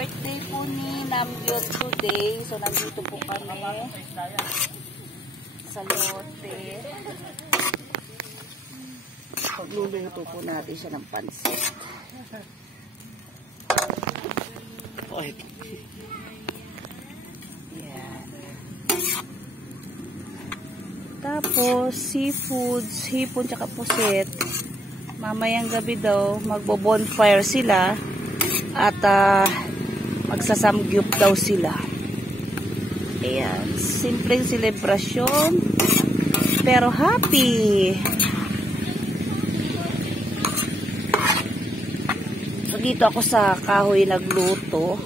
birthday po ni Namgyot today. So, nandito po kami sa lote. Pagluluto po natin siya ng pansit. Yan. Tapos, seafoods, hipon tsaka pusit. Mamayang gabi daw, magbo-bonfire sila at magsasamgyup daw sila. Ayan, simpleng selebrasyon pero happy. So, dito ako sa kahoy nagluto.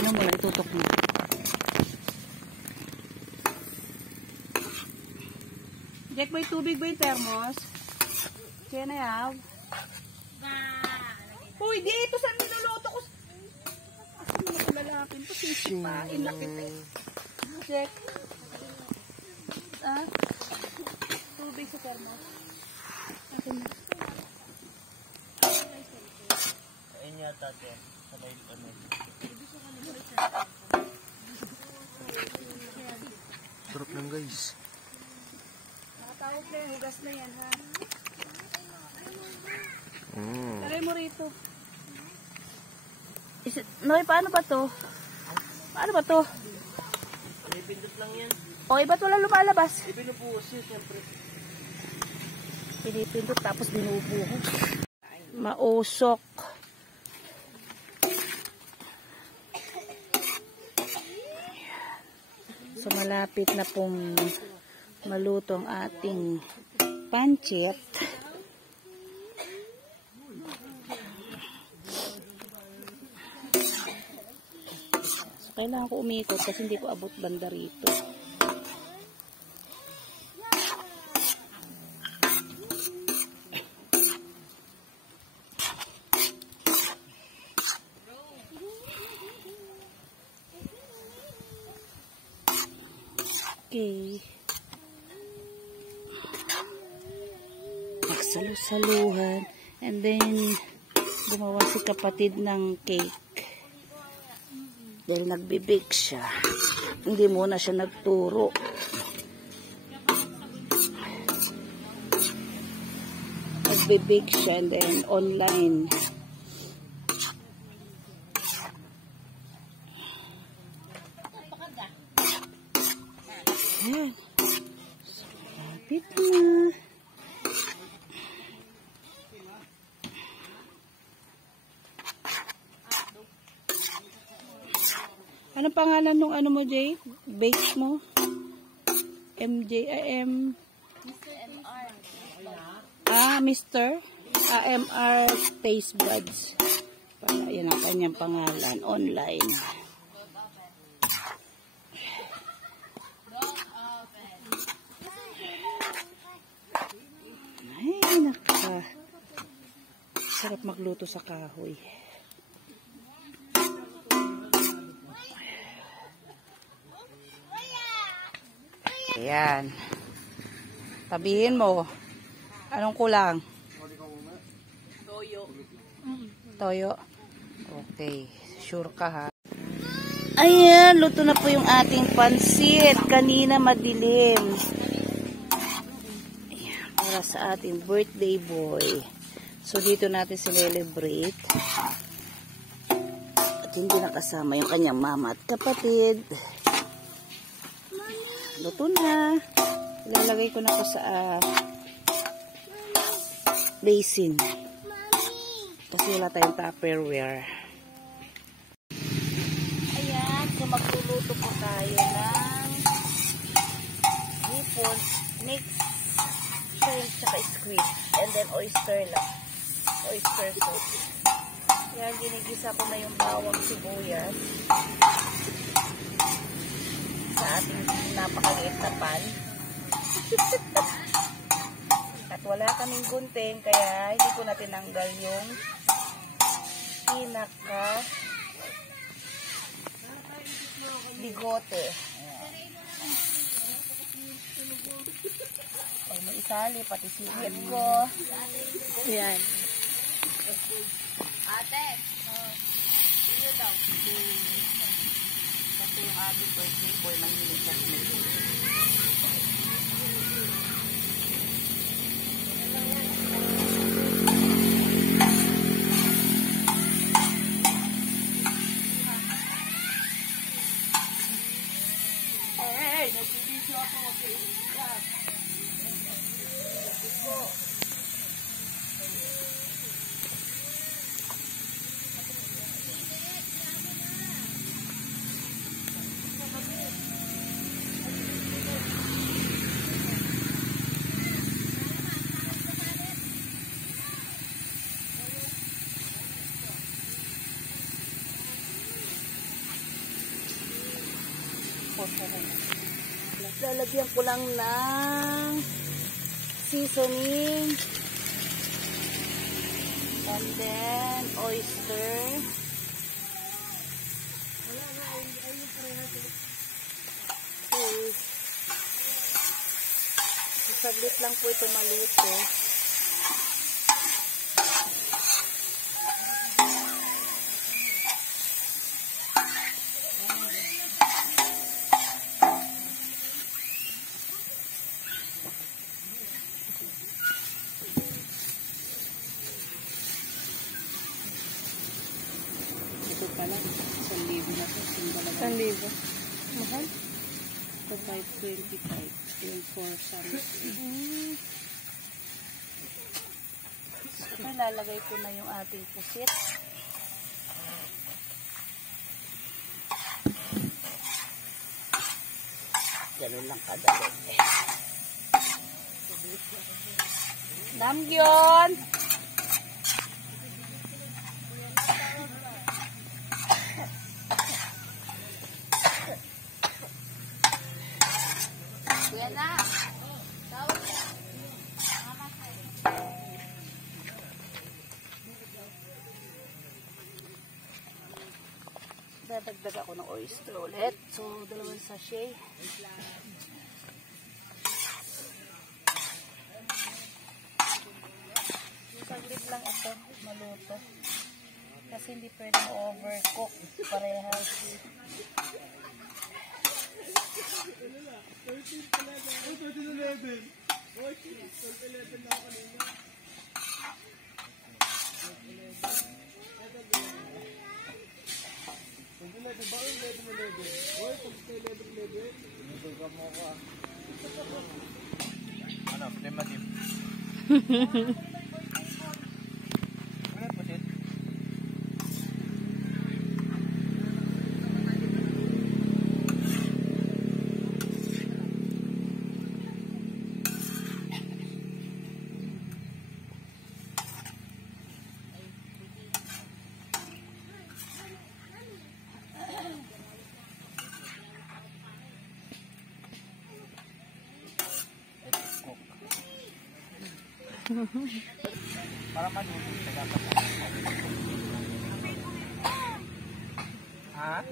Ano mo lang, itutok mo. Jack, may tubig ba yung thermos? Can I have? Uy, dito saan niluluto ko? Asan mo lalapin to? Sisipain, lapit eh. Jack. Tubig sa thermos. Asan mo? Ayun yata, Jen. Sabay kami. Sarap lang, guys. Nakatawag na yung hugas na yan, ha? Taray mo rito. Noy, paano ba to? Paano ba to? Pinipindot lang yan. Okay, ba't wala lumalabas? Pinupuhos yun, siyempre. Pinipindot tapos binubuhos. Mausok. So, malapit na pong maluto ang ating pancit. So, kailangan ko umikot kasi hindi ko abot banda rito. Okay. Magsalu-saluhan. And then, gumawa si kapatid ng cake. Dahil nagbe-bake siya. Hindi muna siya nagturo. Nagbe-bake siya and then online. Ayan. Lapit na. Anong pangalan nung ano mo, Jay? Bake mo? MJIM. Mr. MR Taste Buds. Yan ang kanyang pangalan. Online. Ay, naka. Sarap magluto sa kahoy. Ayan. Sabihin mo. Anong kulang? Toyo. Toyo? Okay. Sure ka, ha? Ayan. Luto na po yung ating pansit. Kanina madilim. Ayan. Para sa ating birthday boy. So, dito natin celebrate. At hindi nakasama yung kanyang mama at kapatid. Luto na. Ilalagay ko na po sa basin. Kasi wala tayong Tupperware. Ayan. So, magluluto po tayo ng hipon, mixed shrimp, tsaka squid. And then oyster lang. Oyster sauce. Kaya ginigisa ko na yung bawang sibuyas sa ating napakaliit na pan. At wala kaming gunting, kaya hindi ko na tinanggal yung pinaka bigote. Ay, may isali, pati singit ko. Yan. Ate! Sino daw? Kasi yung ating birthday boy, mahilig sa singit. Lalagyan ko lang ng seasoning and then oyster. Okay. Saglit lang po ito maluto. Ito pala. 1,000 na to. 1,000. Mahal? Ito 525. Yung 4 something. Okay, lalagay ko na yung ating pusit. Ganun lang kadali. Namgyon! Yan na! Dadagdag ako ng oyster ulit. So, 2 sachet. Saglit lang ito, maluto. Kasi hindi pwede ma-overcook parehas. Ano, flematim. Ano putit? Para maluto siya dapat. Ha?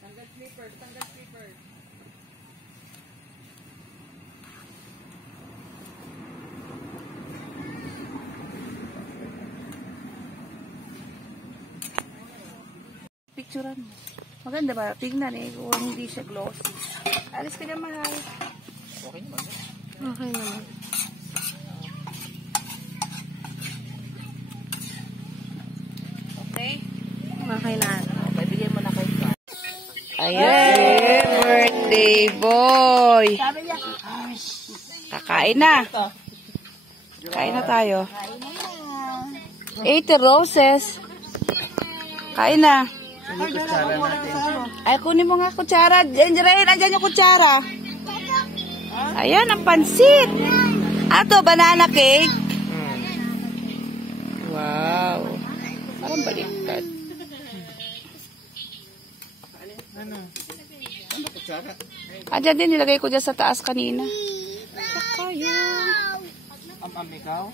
Tanggal slippers, tanggal slippers. Picturean mo. Maganda ba? Tignan eh kung hindi siya glossy. Alis ka na, mahal. Okay naman. Okay naman. Okay? Okay na. Okay, bigyan mo na kay Juan. Ayan. Birthday boy. Sabi niya, Kakain na. Kain na tayo. kain na. 80 roses. Kain na. Kutsara natin. Ay, kunin mo nga kutsara. Diyan, andyan yung kutsara. Ayan, ang pansit. Ato, banana cake. Wow. Parang baliktad. Ano? Ano kutsara? Andyan din, nilagay ko dyan sa taas kanina. Saka yun. Am ikaw?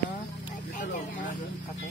Ha? Dito lang. Kape.